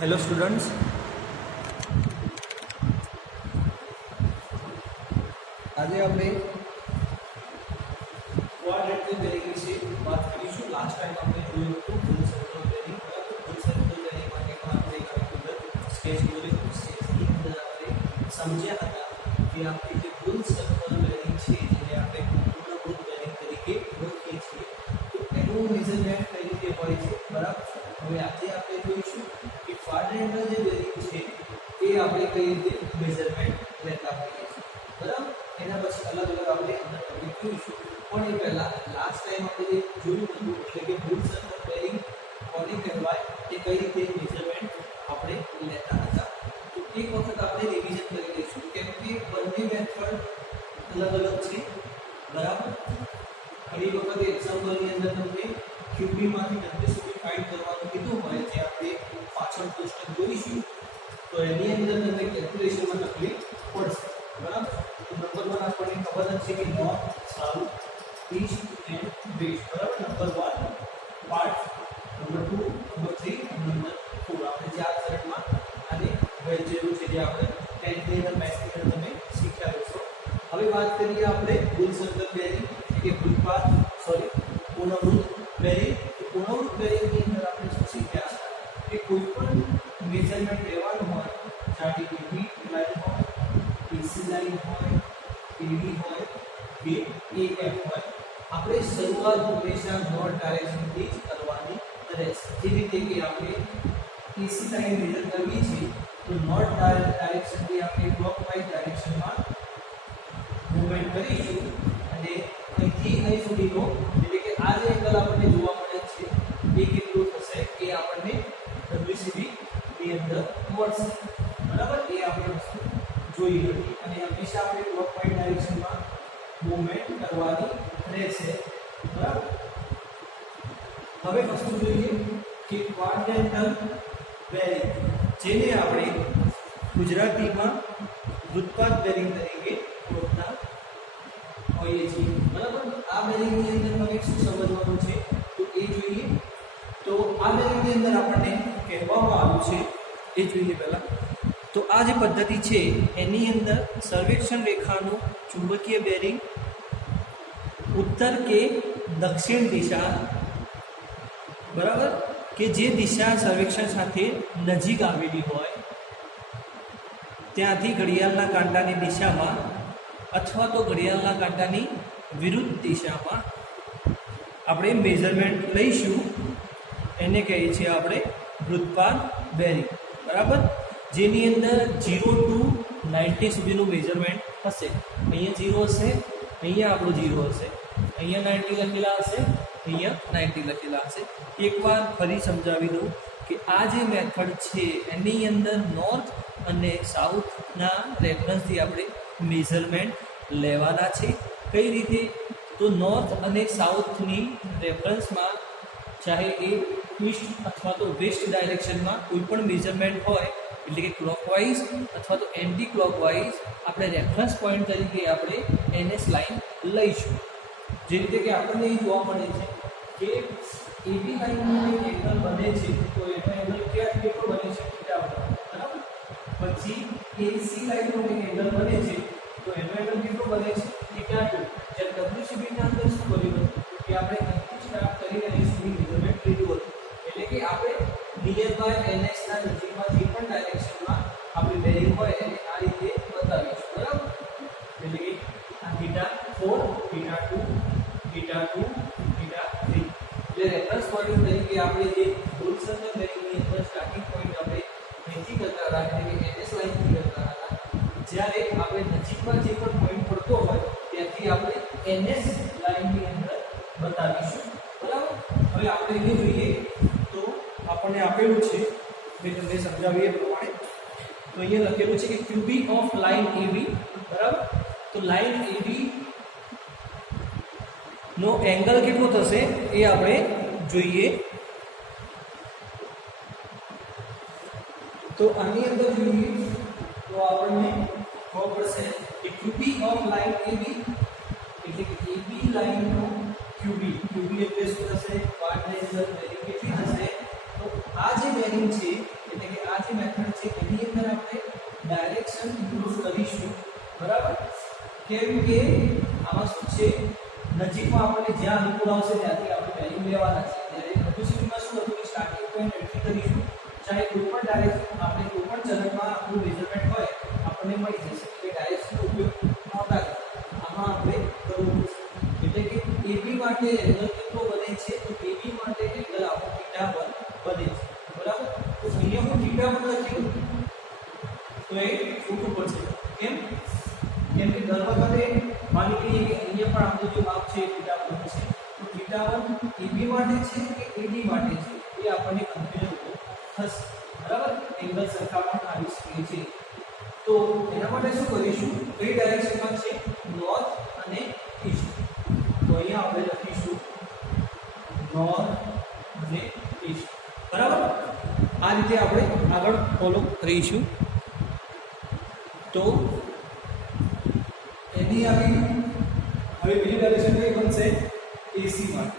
Hello students, આજે આપણે quadratic bearing વિશે વાત કરીશું. લાસ્ટ ટાઈમ આપણે જોયું હતું ફૂલ સર્કલ બેરિંગ. ફૂલ સર્કલ બેરિંગ માટે પણ આપણે એક અંદર સ્કેચ દોર્યું હતું. સ્કેચની અંદર આપણે સમજ્યા હતા કે આપણે જે ફૂલ સર્કલ બેરિંગ છે જેને આપણે પૂર્ણભૂત બેરિંગ તરીકે ઓળખીએ છીએ, તો એનું મેઝરમેન્ટ કઈ રીતે હોય છે, બરાબર. હવે આજે આપણે જોઈશું કે ક્વાડ્રેન્ટલ જે બેરિંગ છે એ આપણે કઈ રીતે મેઝરમેન્ટ લેતા હોઈએ છીએ, બરાબર. એના પછી અલગ અલગ આપણે અંદર ટોપિક જોઈશું. પણ એ પહેલા લાસ્ટ ટાઈમ આપણે જે જોયું હતું એટલે કે ફૂલ સર્કલ બેરિંગ કોને કહેવાય, એ કઈ રીતે મેઝરમેન્ટ આપણે લેતા હતા, તો એક વખત આપણે રિવિઝન કરી લઈશું. કેમ કે બંને મેથડ અલગ અલગ છે, બરાબર. ઘણી વખત એક્ઝામ્પલની અંદર તમને ક્યુબી માંથી 30 સુધી ફાઇન્ડ કરવાનું કીધું હોય, જે આપણે પાછળ કોષ્ટક જોઈશું, તો એની અંદર તમને કેલ્ક્યુલેશનમાં તકલીફ પડશે, બરાબર. તો નંબર 1 આપણને ખબર જ છે કે north, south, east and west, બરાબર. નંબર 1 પાર્ટ, નંબર 2, નંબર 3 અને નંબર 4 આપણે જે આ શરતમાં આને વહેંચેલું છે, જે આપણે 10th ની અંદર મેથ્સ ની અંદર તમે શીખ્યા હશો. હવે વાત કરીએ આપણે ફૂલ સર્કલ બેરિંગ કે પૂર્ણભૂત બેરિંગ. પૂર્ણભૂત બેરિંગની અંદર આપણે શું શીખ્યા કે કોઈ પણ મેઝરમેન્ટ લેવાનું હોય, ચાહે એબી લાઈન હોય, એસી લાઈન હોય, એબી હોય કે એએફ હોય, આપણે શરૂઆત હંમેશા નોર્થ ડાયરેક્શનથી જ કરવાની રહેશે. જે રીતે કે આપણે એસી લાઈન મેઝર કરવી છે તો નોર્થ ડાયરેક્શનથી આપણે ક્લોકવાઇઝ ડાયરેક્શનમાં મૂવમેન્ટ કરીશું અને અહીંથી અહીં સુધીનો એટલે કે આ જે એંગલ આપણને જોવા મળે છે એ કેટલું થશે એ આપણને WCB ની અંદર મળશે, બરાબર. એ આપણે વસ્તુ જોઈ હતી અને હંમેશા આપણે ક્લોકવાઇઝ ડાયરેક્શનમાં મૂવમેન્ટ કરવાની રહેશે, બરાબર. હવે વસ્તુ જોઈએ કે ક્વાડ્રેન્ટલ બેરિંગ, જેને આપણે ગુજરાતીમાં વૃત્તપાત બેરિંગ તરીકે ઓળખતા હોઈએ છીએ, બરાબર. આ બેરિંગની અંદર હવે શું સમજવાનું છે તો એ જોઈએ. તો આ બેરિંગની અંદર આપણને કહેવામાં આવ્યું છે એ જોઈએ પહેલા. તો આ જે પદ્ધતિ છે એની અંદર સર્વેક્ષણ રેખાનું ચુંબકીય બેરિંગ ઉત્તર કે દક્ષિણ દિશા, બરાબર, કે જે દિશા સર્વેક્ષણ સાથે નજીક આવેલી હોય ત્યાંથી ઘડિયાળના કાંટાની દિશામાં અથવા તો ઘડિયાળના કાંટાની વિરુદ્ધ દિશામાં આપણે મેઝરમેન્ટ લઈશું. એને કહીએ છીએ આપણે વૃત્તપાત બેરિંગ, બરાબર. જેની અંદર 0 to 90 સુધીનું મેઝરમેન્ટ હશે. અહીંયા 0 હશે, અહીંયા આપણું 0 હશે, અહીંયા 90 લખેલા હશે, અહીંયા 90 લખેલા હશે. એકવાર ફરી સમજાવી દઉં કે આ જે મેથડ છે એની અંદર નોર્થ અને સાઉથના રેફરન્સથી આપણે મેઝરમેન્ટ લેવાના છે. કઈ રીતે? તો નોર્થ અને સાઉથની રેફરન્સમાં ચાહે એ ઈસ્ટ અથવા તો વેસ્ટ ડાયરેક્શનમાં કોઈ પણ મેઝરમેન્ટ હોય, એટલે કે ક્લોકવાઇઝ અથવા તો એન્ટી ક્લોકવાઇઝ, આપણે રેફરન્સ પોઈન્ટ તરીકે આપણે NS લાઈન લઈશું. જે રીતે કે આપણને એ જોવા મળે છે કે એબી લાઈનનો એક એંગલ બને છે, તો એનો એંગલ કેટલો બને છે, θ, બરાબર. પછી એસી લાઈનનો એક એંગલ બને છે તો એનો એંગલ કેટલો બને છે, θ2. જ્યારે WCB ના અંદર શું કર્યું કે આપણે અહીંથી સ્ટાર્ટ કરીને અહીં સુધી મેઝરમેન્ટ લીધું હતું, એટલે કે આપણે નિયર બાય NS ના નજીકમાં જે પણ ડાયરેક્શનમાં આપણી બેરિંગ હોય એને આ રીતે બતાવીશું, બરાબર. એટલે કે આ θ4, θ2, θ2, θ3 એટલે રેફરન્સ પોઈન્ટ તરીકે આપણે જે ફૂલ સર્કલ બેરિંગની અંદર સ્ટાર્ટિંગ પોઈન્ટ આપણે અહીંથી કરતા હતા, એટલે કે NS લાઈનથી કરતા હતા. જ્યારે આપણે નજીકમાં જે પણ પોઈન્ટ પડતો હોય ત્યાંથી આપણે NS લાઈનની અંદર બતાવીશું, બરાબર. હવે આપણે એને જોઈએ તો આપણને આપેલું છે, મેં તમને સમજાવીએ પ્રમાણે. તો અહીંયા લખેલું છે કે QB ઓફ લાઈન AB, બરાબર. તો લાઈન AB નો એંગલ કેટલો થશે એ આપણે જોઈએ. તો આની અંદર જોઈએ તો આપણને ખબર પડશે કે QB ઓફ લાઈન AB એટલે કે AB લાઈનનો QB એટલે શું થશે, ક્વાડ્રેન્ટલ બેરિંગ કેટલી થશે, તો આ જે બેરિંગ છે એટલે કે આ જે મેથડ છે એની અંદર આપણે ડાયરેક્શન ઇન્ક્લુડ કરીશું, બરાબર? કેમ કે આમાં શું છે, નજીકમાં આપણને જ્યાં અનુકૂળ આવશે ત્યાંથી આપણે વેલ્યુ લેવાના છે. ત્યારે એબીસીડીમાં શું હતું કે સ્ટાર્ટિંગ પોઈન્ટ એન્ટ્રી કરીશું, ચાહે કોઈ પણ ડાયરેક્શન આપણે કોઈ પણ ચલણમાં આપણું મેઝરમેન્ટ હોય આપણને મળી જશે. એટલે ડાયરેક્શનનો ઉપયોગ નહોતા કરતા, આમાં આપણે કરવું પડશે. એટલે કે AB માટે એંગલ કેટલો બને છે, તો AB માટે એંગલ આપણો θ1 બને છે, બરાબર? તો અહીંયા હું θ1 લખ્યું તો એ ખોટું પડશે. કેમ? કેમ કે દર વખતે માની લઈએ કે અહીંયા પણ આપણું જે માપ છે θ1 છે, તો θ1 AB માટે છે કે AD માટે છે એ આપણને કન્ફ્યુઝન થશે, બરાબર? એંગલ સરખામણ આવી શકે છે. તો એના માટે શું કરીશું, કઈ ડાયરેક્શનમાં છે, નોર્થ અને ઈસ્ટ. તો અહીંયા આપણે લખીશું નોર્થ અને ઈસ્ટ, બરાબર? આ રીતે આપણે આગળ ફોલો કરીશું. તો એની આવી હવે બીજી ડાયરેક્શન કઈ બનશે, AC માટે.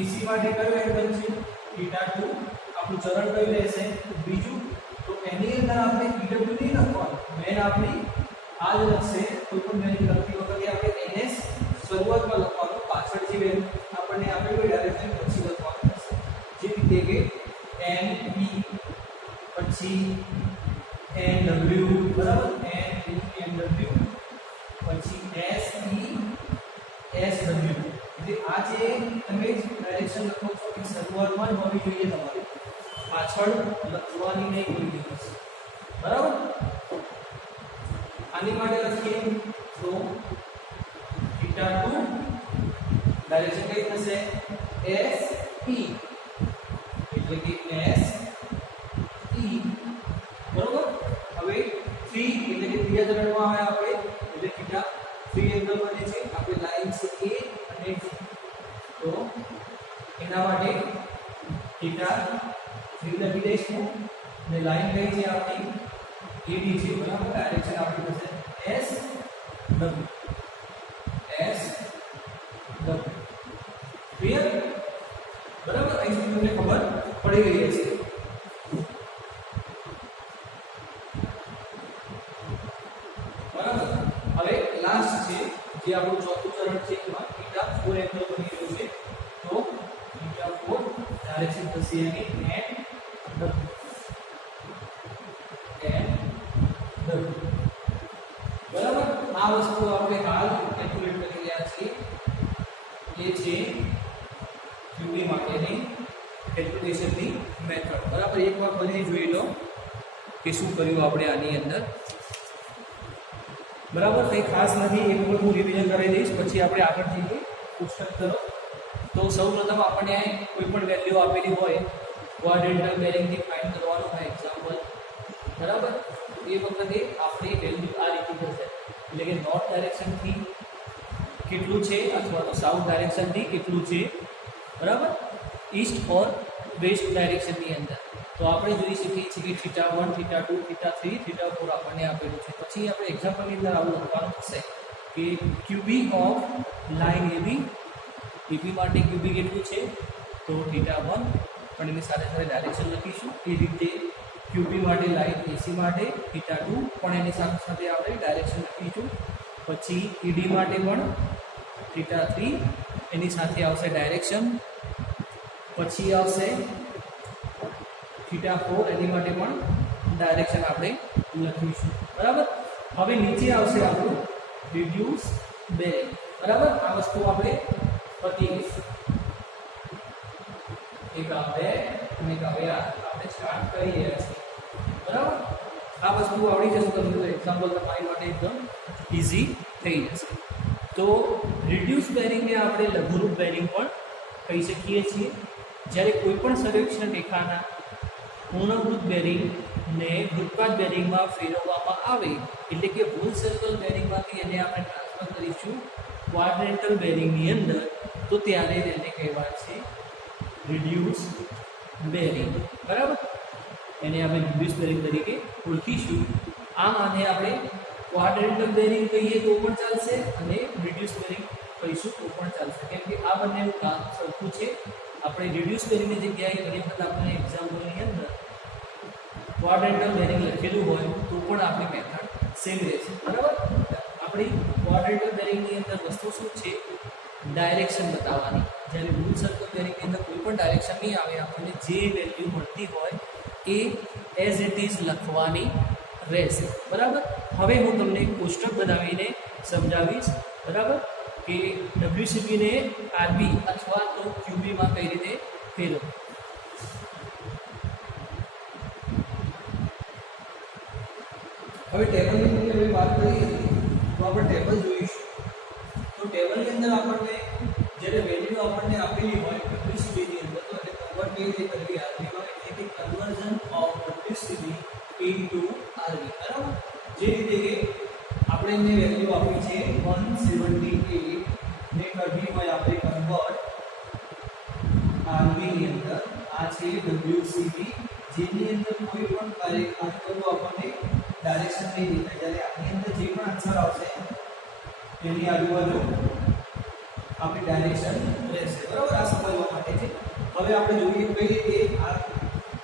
AC માટે કયો એંગલ છે, θ2. આપણું ચરણ કયું રહેશે, બીજું. તો એની અંદર આપણે EW નહીં લખવાનું, મેન આપણી આ જ લખશે. કોઈ પણ વેલ્યુ લખતી વખતે આપણે NS શરૂઆતમાં લખવાનું, પાછળ જે વેલ્યુ આપણને આપેલી હોય ડાયરેક્શન પછી લખવાનું થશે. જે રીતે કે NB પછી NW, બરાબર? NW પછી SW. એટલે આ જે તમે ડાયરેક્શન લખો છો એ શરૂઆતમાં જ હોવી જોઈએ, તમારે પાછળ લખવાની નહીં હોવી જોઈએ, બરાબર? આની માટે લખીએ તો θ2 ડાયરેક્શન કઈ થશે, SE. એટલે કે SE, બરોબર? હવે 3 એટલે કે ત્રીજા ચરણમાં આવે આપણે, એટલે θ3 એંગલ બને છે. આપણે લાઈન છે A અને D, તો એના માટે θ3 લખી દઈશું અને લાઈન કઈ છે આપણી AD છે, બરાબર? ડાયરેક્શન આપણી થશે SW. ક્લિયર? બરાબર? અહીં સુધી તમને ખબર પડી ગઈ હશે. બરાબર? હવે લાસ્ટ છે જે આપણું ચોથું ચરણ છે, એમાં θ4 એંગલ બની રહ્યું છે. તો θ4 ડાયરેક્શન થશે એની NW. બરાબર? આ વસ્તુ આપણે હાલ કેલ્ક્યુલેટ કરી રહ્યા છીએ. એ છે QB માટેની કેલ્ક્યુલેશનની મેથડ, બરાબર? એકવાર ફરી જોઈ લો કે શું કર્યું આપણે આની અંદર, બરાબર? કંઈ ખાસ નથી, એક વખત હું રિવિઝન કરી દઈશ પછી આપણે આગળ જઈએ પુસ્તક તરફ. તો સૌપ્રથમ આપણને કોઈ પણ વેલ્યુ આપેલી હોય, ક્વાડ્રેન્ટલ બેરિંગથી ફાઇન્ડ કરવાનું હોય એક્ઝામ્પલ, બરાબર? એ વખતે આપણી વેલ્યુ આ રીતે થશે, એટલે કે નોર્થ ડાયરેક્શનથી કેટલું છે અથવા તો સાઉથ ડાયરેક્શનથી કેટલું છે, બરાબર? ઈસ્ટ ઓર વેસ્ટ ડાયરેક્શનની અંદર. તો આપણે જોઈ શકીએ છીએ કે θ1, θ2, θ3, θ4 આપણને આપેલું છે. પછી આપણે એક્ઝામ્પલની અંદર આવું લખવાનું થશે કે QB of line AB. AB માટે QB કેટલું છે, તો θ1, પણ એની સાથે સાથે ડાયરેક્શન લખીશું. એ રીતે QB માટે લાઇન AC માટે θ2, પણ એની સાથે સાથે આપણે ડાયરેક્શન લખીશું. પછી ED માટે પણ θ3, એની સાથે આવશે ડાયરેક્શન. પછી આવશે θ4, એની માટે પણ ડાયરેક્શન આપણે લખીશું, બરાબર? હવે નીચે આવશે આપણું રિડ્યુસ બેરિંગ, બરાબર? આ વસ્તુ આપણે પતી ગઈ. એક આ બે અને એક હવે આપણે સ્ટાર્ટ કરી રહ્યા છીએ, બરાબર? આ વસ્તુ આવડી જશે તમને, એક્ઝામ્પલ તમારી માટે એકદમ ઇઝી થઈ જશે. તો રિડ્યુસ બેરિંગને આપણે લઘુરૂપ બેરિંગ પણ કહી શકીએ છીએ. જ્યારે કોઈ પણ સર્વેક્ષણ રેખાના પૂર્ણભૂત બેરિંગને વૃત્તાકાર બેરિંગમાં ફેરવવામાં આવે, એટલે કે ફૂલ સર્કલ બેરિંગમાંથી એને આપણે ટ્રાન્સફર કરીશું ક્વાડ્રેન્ટલ બેરિંગની અંદર, તો ત્યારે તેને કહેવાય છે રિડ્યુસ બેરિંગ, બરાબર? એને આપણે રિડ્યુસ બેરિંગ તરીકે ઓળખીશું. આમ આને આપણે ક્વાડ્રેન્ટલ બેરિંગ કહીએ તો પણ ચાલશે અને રિડ્યુસ બેરિંગ કહીશું તો પણ ચાલશે, કેમ કે આ બંનેનું કામ સરખું છે. આપણે રિડ્યુસ બેરિંગની જગ્યાએ ઘણી વખત આપણે એક્ઝામ્પલની અંદર ક્વોડ્રેન્ટલ બેરિંગ લખેલું હોય તો પણ આપણી મેથડ સેમ રહેશે, બરાબર. આપણી ક્વોડ્રેન્ટલ બેરિંગની અંદર વસ્તુ શું છે, ડાયરેક્શન બતાવવાની. જ્યારે રૂલ સર્કલ બેરિંગની અંદર કોઈ પણ ડાયરેક્શન નહીં આવે, આપણને જે વેલ્યુ મળતી હોય એ એઝ ઇટ ઇઝ લખવાની રહેશે, બરાબર. હવે હું તમને એક કોષ્ટક બનાવીને સમજાવીશ, બરાબર, કે ડબ્લ્યુસીબીને આરબી અથવા તો ક્યુબીમાં કઈ રીતે ફેરવવું. હવે ટેબલની અંદર વાત કરીએ તો આપણે ટેબલ જોઈશું. તો ટેબલની અંદર આપણને જ્યારે વેલ્યુ આપણને આપેલી હોય ડબ્લ્યુસીબીની અંદર, તો એને કન્વર્ટ કેવી રીતે કરવી આરબીમાં, એટલે કે કન્વર્ઝન ઓફ ડબ્લ્યુસીબી ઇનટુ આરબી, બરાબર. જે રીતે કે આપણે એને વેલ્યુ આપી છે 178 ને કરવી હોય આપણે કન્વર્ટ આરબી ની અંદર. આ છે ડબ્લ્યુસીબી, જેની અંદર કોઈ પણ કાર્ય કરવું આપણને ડાયરેક્શન નહીં દેખાય. જ્યારે આની અંદર જે પણ આન્સર આવશે એની આજુબાજુ આપણી ડાયરેક્શન રહેશે, બરાબર. આ સમજવા માટે છે. હવે આપણે જોઈએ કઈ રીતે આ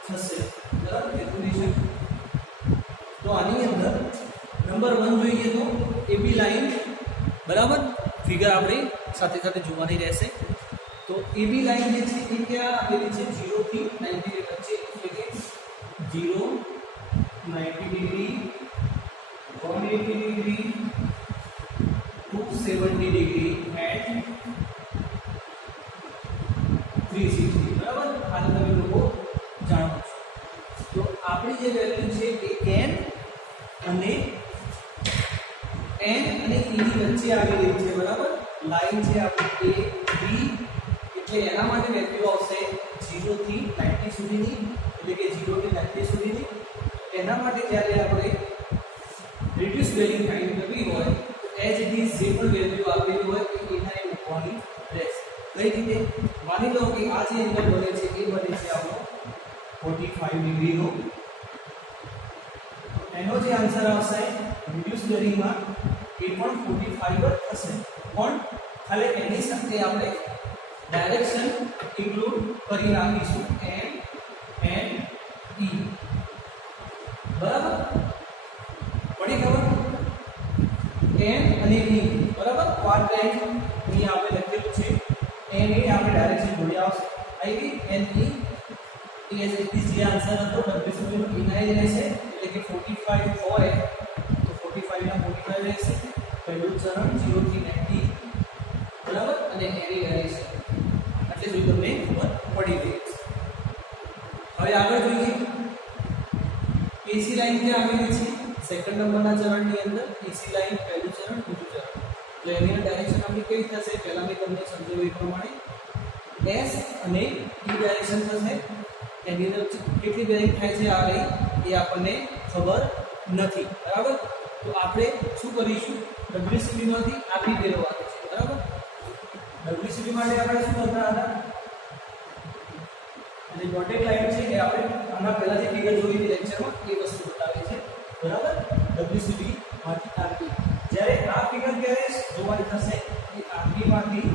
થશે, બરાબર, કેલ્ક્યુલેશન. તો આની અંદર નંબર 1 જોઈએ તો એબી લાઈન, બરાબર, ફિગર આપણે સાથે સાથે જોવાની રહેશે. તો એબી લાઈન જે છે એ ક્યાં આપેલી છે, 0 થી 90 વચ્ચે, એટલે કે 0 90 ડિગ્રી 180 ડિગ્રી 270 ડિગ્રી એન્ડ 360, બરાબર. આને તમે લોકો જાણો છો. તો આપણી જે વેલ્યુ છે એ n અને e ની વચ્ચે આવી રહી છે, બરાબર. લાઈન છે આપણી a b, એટલે એના માટે વેલ્યુ આવશે 0 થી 90 સુધીની, એટલે કે 0 થી 90 સુધીની. એના માટે જ્યારે આપણે રિડ્યુસ વેલ્યુ ફાઇન્ડ કરવી હોય તો એઝ ઇટ ઇઝ જે પણ વેલ્યુ આપેલી હોય એ એના મૂકવાની રહેશે. કઈ રીતે? માની લો કે આ જે એંગલ બને છે એ બને છે આપણો 45 ડિગ્રીનો. એનો જે આન્સર આવશે રિડ્યુસ વેલ્યુમાં એ પણ 45 જ થશે, પણ ખાલી એની સાથે આપણે ડાયરેક્શન ઇન્ક્લુડ કરી નાખીશું n e, બરાબર. પડી ખબર? n અને e, બરાબર. ક્વાડ્રન્ટ અહીં આપણે લખેલું છે, n એ આપણે ડાયરેક્શન જોડી આવશે. આવી n e as it is જે આન્સર હતો ડબ્લ્યુસીબી નો ઇનાઈ રહેશે, એટલે કે 45 હોય તો 45 ના 45 રહેશે. પહેલું ચરણ 0 થી 90, બરાબર, અને એની વેરીએશન. એટલે જો તમને ખબર પડી ગઈ છે. હવે આગળ જોઈએ એસી લાઈન ક્યાં આવેલી છે, સેકન્ડ નંબરના ચરણની અંદર. એસી લાઈન પહેલું ચરણ, બીજું ચરણ. તો એની ડાયરેક્શન આપણી કઈ થશે, પહેલા મેં તમને સમજાવ્યું એ પ્રમાણે એસ અને ઈ ડાયરેક્શન થશે. એની અંદર કેટલી બેરિંગ થાય છે આ લઈ એ આપણને ખબર નથી, બરાબર. તો આપણે શું કરીશું, ડબ્લ્યુસીબી માંથી આરબી ફેરવવાનું છે, બરાબર. ડબ્લ્યુસીબી માટે આપણે શું કરતા હતા, અને ડોટેડ લાઈન છે એ આપણે આના પહેલા જે ફિગર જોઈ હતી લેક્ચરમાં એ વસ્તુ બતાવે છે, બરાબર. ડબ્લ્યુસીબી માંથી આરબી. જ્યારે આ ફિગર ક્યારે જોવાની થશે, એ આરબી માંથી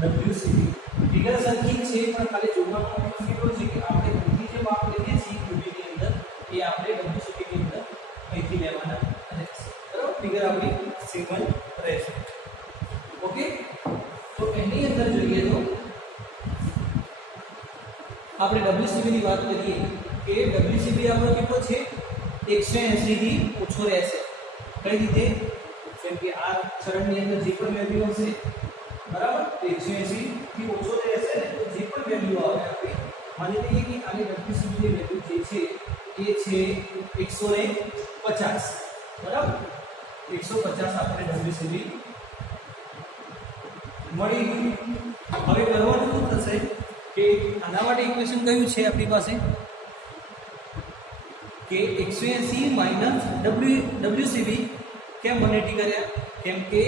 ડબ્લ્યુસીબી. ફિગર સરખી છે પણ ખાલી જોવાનું એટલો છે કે આપણે બધી જે માપ લઈએ છીએ ક્યુબીની અંદર એ આપણે ડબ્લ્યુસીબી ની અંદર અહીંથી લેવાના રહેશે, બરાબર. ફિગર આપણી સેમ જ રહેશે. ઓકે. તો એની અંદર જોઈએ તો આપણે ડબ્લ્યુસીબી ની વાત કરીએ કે ડબ્લ્યુસીબી આપણો કેટલો છે, 180 થી ઓછો રહેશે. કઈ રીતે? જેમ કે આ ચરણની અંદર જે પણ વેલ્યુ હશે, બરાબર, 180 થી ઓછો રહેશે ને, તો જે પણ વેલ્યુ આવે આપણે માની લઈએ કે આની ડબ્લ્યુસીબી ની વેલ્યુ જે છે એ છે 150, બરાબર. 150 આપણે ડબ્લ્યુસીબી મળી ગયું. હવે કરવાનું શું થશે કે આના માટે ઇક્વેશન કયું છે આપણી પાસે કે 180 માઇનસ ડબ્લ્યુસીબી. કેમ 180 કર્યા? કેમ કે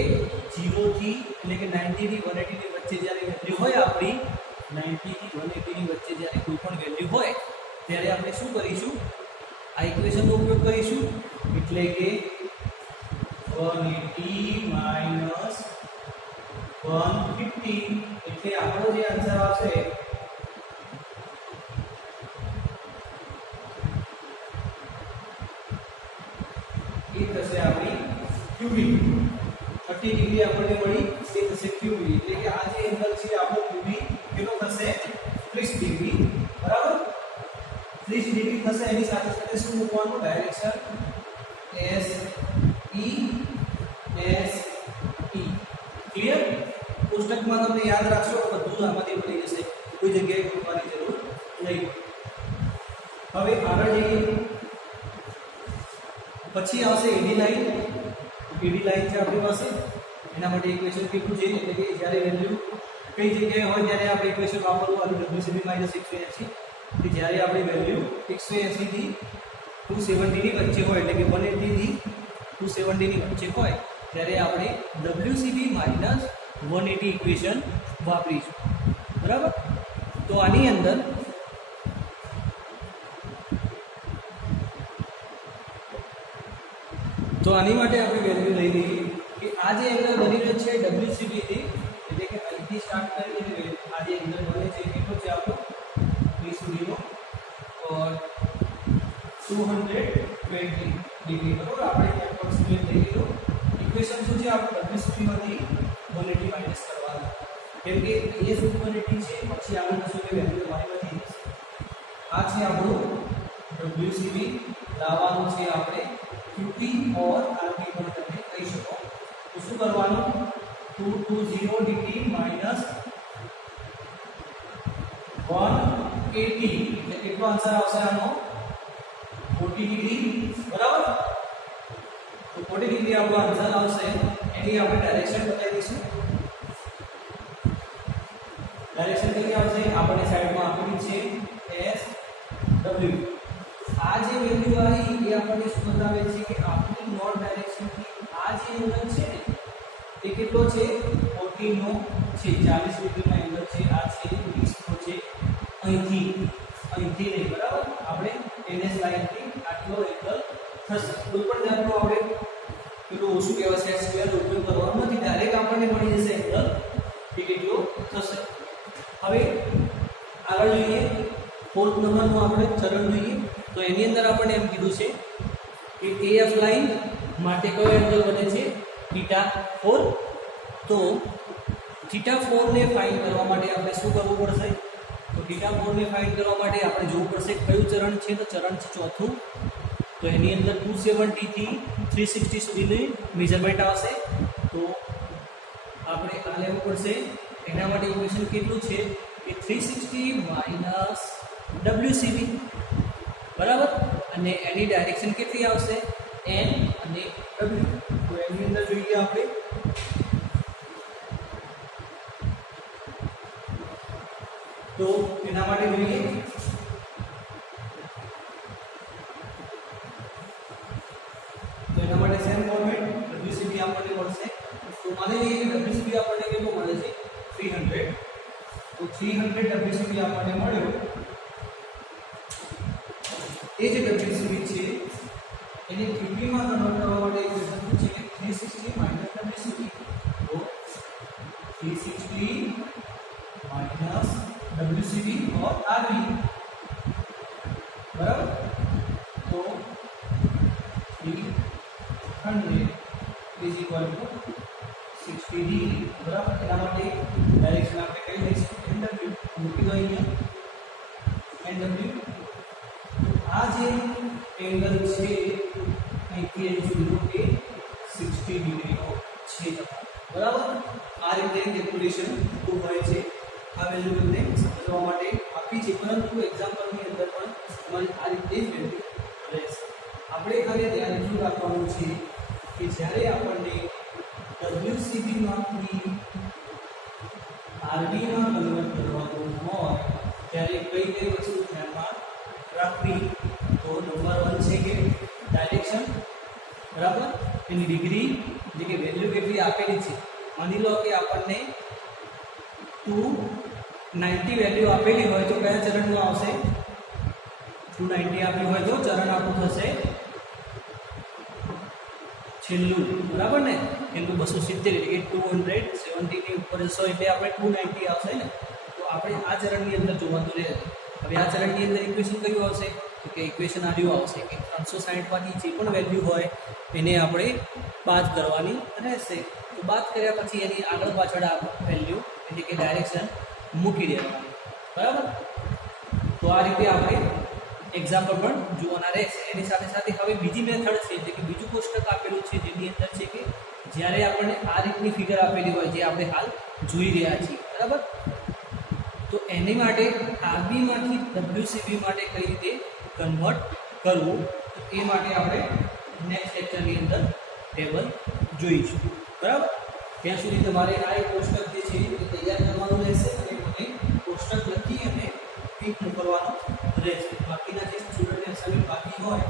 0 થી એટલે કે 90 થી 180 ની વચ્ચે જ્યારે વેલ્યુ હોય આપણી, 90 થી 180 ની વચ્ચે જ્યારે કોઈ પણ વેલ્યુ હોય ત્યારે આપણે શું કરીશું, આ ઇક્વેશનનો ઉપયોગ કરીશું. એટલે કે 180 માઇનસ 150, એટલે આપણો જે આન્સર આવશે એ થશે આપણી QV 30 ડિગ્રી આપણને મળી એ થશે QV એટલે કે આ જે એંગલ છે આપણો QV કેટલો થશે 30 ડિગ્રી બરાબર 30 ડિગ્રી થશે એની સાથે સાથે શું મૂકવાનું direction S E S E clear પુસ્તકમાં તમને યાદ રાખશો બધું આમાંથી મળી જશે કોઈ જગ્યાએ ગોતવાની જરૂર નહીં હવે આગળ જઈએ પછી આવશે એડી લાઈન છે આપણી પાસે એના માટે ઇક્વેશન કેટલું છે એટલે કે જ્યારે વેલ્યુ કઈ જગ્યાએ હોય ત્યારે આપણે ઇક્વેશન વાપરવું અને WCB - 180 કે જ્યારે આપણી વેલ્યુ 180 થી 270 ની વચ્ચે હોય એટલે કે 180 થી 270 ની વચ્ચે હોય ત્યારે આપણે WCB - 180 ઇક્વેશન વાપરીશું બરાબર તો આની અંદર તો આની માટે આપણે વેલ્યુ લઈ લઈએ કે આ જે એંગલ બની રહ્યો છે WCB થી એટલે કે અહીંથી સ્ટાર્ટ કરીને આ જે એંગલ બને છે કેટલો છે આપણો 30 સુધીનો ઓર 220 ડિગ્રી બરાબર આપણે એપ્રોક્સિમેટ લઈ લીધો ઇક્વેશન શું છે આપણે WCB માંથી 180 માઈનસ કરવાનું કેમ કે એ 180 છે પછી આગળ શું કે વેલ્યુ મારી વધી જશે આ છે આપણું WCB લાવવાનું છે આપણે QP और RP पर करके कही શકો તો શું કરવાનું 220 ડિગ્રી માઈનસ 180 એટલે કેટલો આન્સર આવશે આનો 40 ડિગ્રી બરાબર તો 40 ડિગ્રી આપણો આન્સર આવશે એની આપણે ડાયરેક્શન બતાવી દઈશું ડાયરેક્શન કઈ આવશે આપણે સાઈડમાં આપેલી છે S W આ જે વેલ્યુ આવી એ આપણને શું બતાવે છે કે આપણી નોર્થ ડાયરેક્શન થી આ જે એંગલ છે ને એ કેટલો છે 40 નો છે 40 ડિગ્રીનો એંગલ છે આ છે 20 નો છે અહીંથી નહીં બરાબર આપણે NS લાઈન થી આટલો એંગલ થશે કોઈ પણ જાતનો આપણે પેલું ઓછું કહેવાય છે સ્ક્વેર ઉપયોગ કરવાનો નથી ડાયરેક્ટ આપણને મળી જશે એંગલ કે કેટલો થશે હવે આગળ જોઈએ ફોર્થ નંબરનું આપણે ચરણ જોઈએ તો એની અંદર આપણને એમ કીધું છે કે AF લાઈન માટે કયો એંગલ બને છે θ4 તો θ4 ને ફાઇન્ડ કરવા માટે આપણે શું કરવું પડશે તો θ4 ને ફાઇન્ડ કરવા માટે આપણે જોવું પડશે કયું ચરણ છે તો ચરણ છે ચોથું તો એની અંદર 270 થી 360 સુધીની મેઝરમેન્ટ આવશે તો આપણે આ લેવું પડશે એના માટે ઇક્વેશન કેટલું છે કે 360 માઈનસ WCB બરાબર અને એની ડાયરેક્શન કેટલી આવશે N અને W તો એની અંદર જોઈએ આપણે તો એના માટે જોઈએ તો એના માટે સેમ ફોર્મેટ WCB આપણને મળશે તો માની લઈએ કે WCB આપણને કેટલો મળે છે 300 તો 300 WCB આપણને મળ્યો એ જે WCB છે એને QB માં કન્વર્ટ કરવા માટે ઇક્વેશન છે કે 360 માઈનસ WCB તો 360 माइनस WCB और RB बराबर तो 300 इज इक्वल टू 60 डिग्री बराबर એના માટે ડાયરેક્શન આપણે કઈ લઈશું NW મૂકી દો અહીંયા NW આ જે એંગલ છે અહીંથી અહીં સુધીનો એ 60 ડિગ્રીનો છે બરાબર આ રીતે કેલ્ક્યુલેશન થતું હોય છે આ વેલ્યુ તમને સમજવા માટે આપી છે પરંતુ એક્ઝામ્પલની અંદર પણ તમારી આ રીતે જ વેલ્યુ રહેશે આપણે ખાલી ધ્યાન એટલું રાખવાનું છે કે જ્યારે આપણને WCB માંથી RD માં કન્વર્ટ કરવાનું હોય ત્યારે કઈ કઈ વસ્તુ ધ્યાનમાં રાખવી તો નંબર 1 છે કે ડાયરેક્શન બરાબર એની ડિગ્રી જે કે વેલ્યુ કેટલી આપેલી છે માની લો કે આપણને 290 વેલ્યુ આપેલી હોય તો કયા ચરણમાં આવશે 290 આપી હોય તો ચરણ આપણું થશે છેલ્લું બરાબર ને કેમ કે 270 એટલે કે 270 ની ઉપર જશો એટલે આપણે 290 આવશે ને તો આપણે આ ચરણની અંદર જોવાનું રહે હવે આ ચરણની અંદર ઇક્વેશન કયું આવશે તો તો કે ઇક્વેશન આ રહ્યું આવશે કે 360માંથી જે પણ વેલ્યુ હોય એને આપણે બાદ કરવાની રહેશે. તો બાદ કર્યા પછી એની આગળ પાછળ આ વેલ્યુ એટલે કે ડાયરેક્શન મૂકી દેવાની. બરાબર. તો આ રીતે આપણે એક્ઝામ્પલ પણ જોવાના રહેશે. એની સાથે સાથે હવે બીજી મેથડ છે એટલે કે બીજું કોષ્ટક આપેલું છે જેની અંદર છે કે જ્યારે આપણને આ રીતની ફિગર આપેલી હોય જે આપણે હાલ જોઈ રહ્યા છીએ. બરાબર. તો એની માટે આરબીમાંથી ડબ્લ્યુસીબી માટે કઈ રીતે કન્વર્ટ કરવું તો એ માટે આપણે નેક્સ્ટ લેક્ચરની અંદર ટેબલ જોઈશું. બરાબર. ત્યાં સુધી તમારે આ એક કોષ્ટક જે છે એ તૈયાર કરવાનું રહેશે અને મને કોષ્ટક લખી અને ટીક મોકલવાનો રહેશે. બાકીના જે સ્ટુડન્ટ એસાઇનમેન્ટ બાકી હોય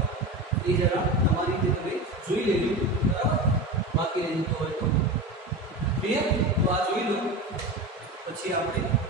એ જરા તમારી રીતે તમે જોઈ લેજો. બરાબર. બાકી રહી જતો હોય તો ક્લિયર. તો આ જોઈ લો પછી આપણે